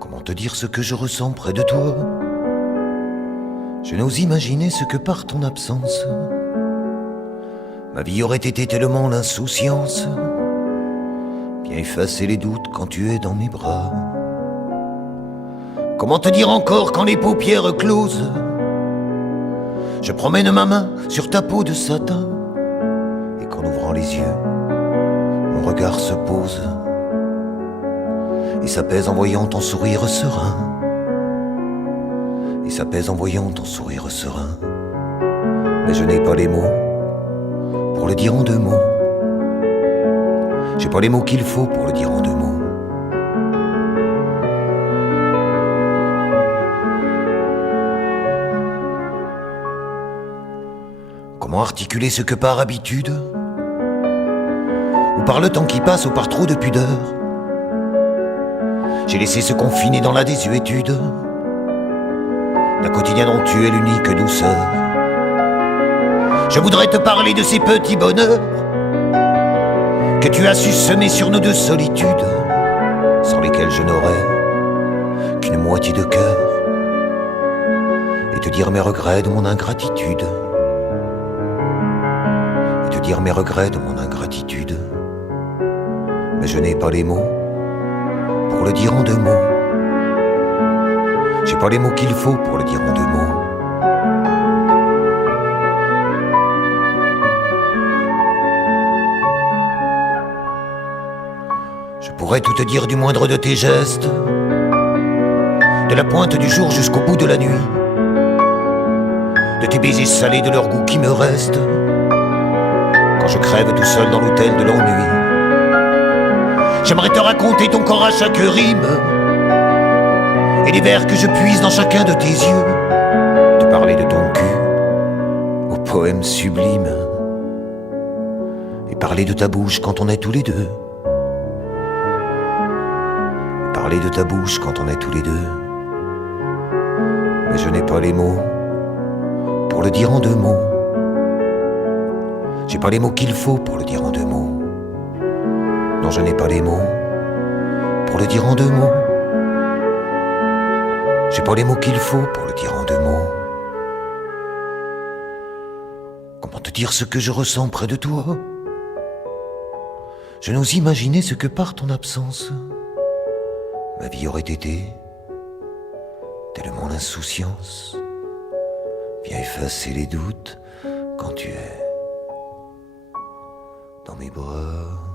Comment te dire ce que je ressens près de toi? Je n'ose imaginer ce que par ton absence ma vie aurait été tellement l'insouciance. Viens effacer les doutes quand tu es dans mes bras. Comment te dire encore quand les paupières closes je promène ma main sur ta peau de satin, et qu'en ouvrant les yeux mon regard se pose et s'apaise en voyant ton sourire serein. Et s'apaise en voyant ton sourire serein. Mais je n'ai pas les mots pour le dire en deux mots. J'ai pas les mots qu'il faut pour le dire en deux mots. Comment articuler ce que par habitude, ou par le temps qui passe, ou par trop de pudeur, j'ai laissé se confiner dans la désuétude d'un quotidien dont tu es l'unique douceur. Je voudrais te parler de ces petits bonheurs que tu as su semer sur nos deux solitudes, sans lesquelles je n'aurais qu'une moitié de cœur, et te dire mes regrets de mon ingratitude. Et te dire mes regrets de mon ingratitude. Mais je n'ai pas les mots pour le dire en deux mots. J'ai pas les mots qu'il faut pour le dire en deux mots. Je pourrais tout te dire du moindre de tes gestes, de la pointe du jour jusqu'au bout de la nuit, de tes baisers salés, de leur goût qui me reste quand je crève tout seul dans l'hôtel de l'ennui. J'aimerais te raconter ton corps à chaque rime et les vers que je puise dans chacun de tes yeux, te parler de ton cul au poème sublime, et parler de ta bouche quand on est tous les deux. Et parler de ta bouche quand on est tous les deux. Mais je n'ai pas les mots pour le dire en deux mots. J'ai pas les mots qu'il faut pour le dire en deux mots. Non, je n'ai pas les mots pour le dire en deux mots. J'ai pas les mots qu'il faut pour le dire en deux mots. Comment te dire ce que je ressens près de toi? Je n'ose imaginer ce que par ton absence ma vie aurait été, tellement l'insouciance vient effacer les doutes quand tu es dans mes bras.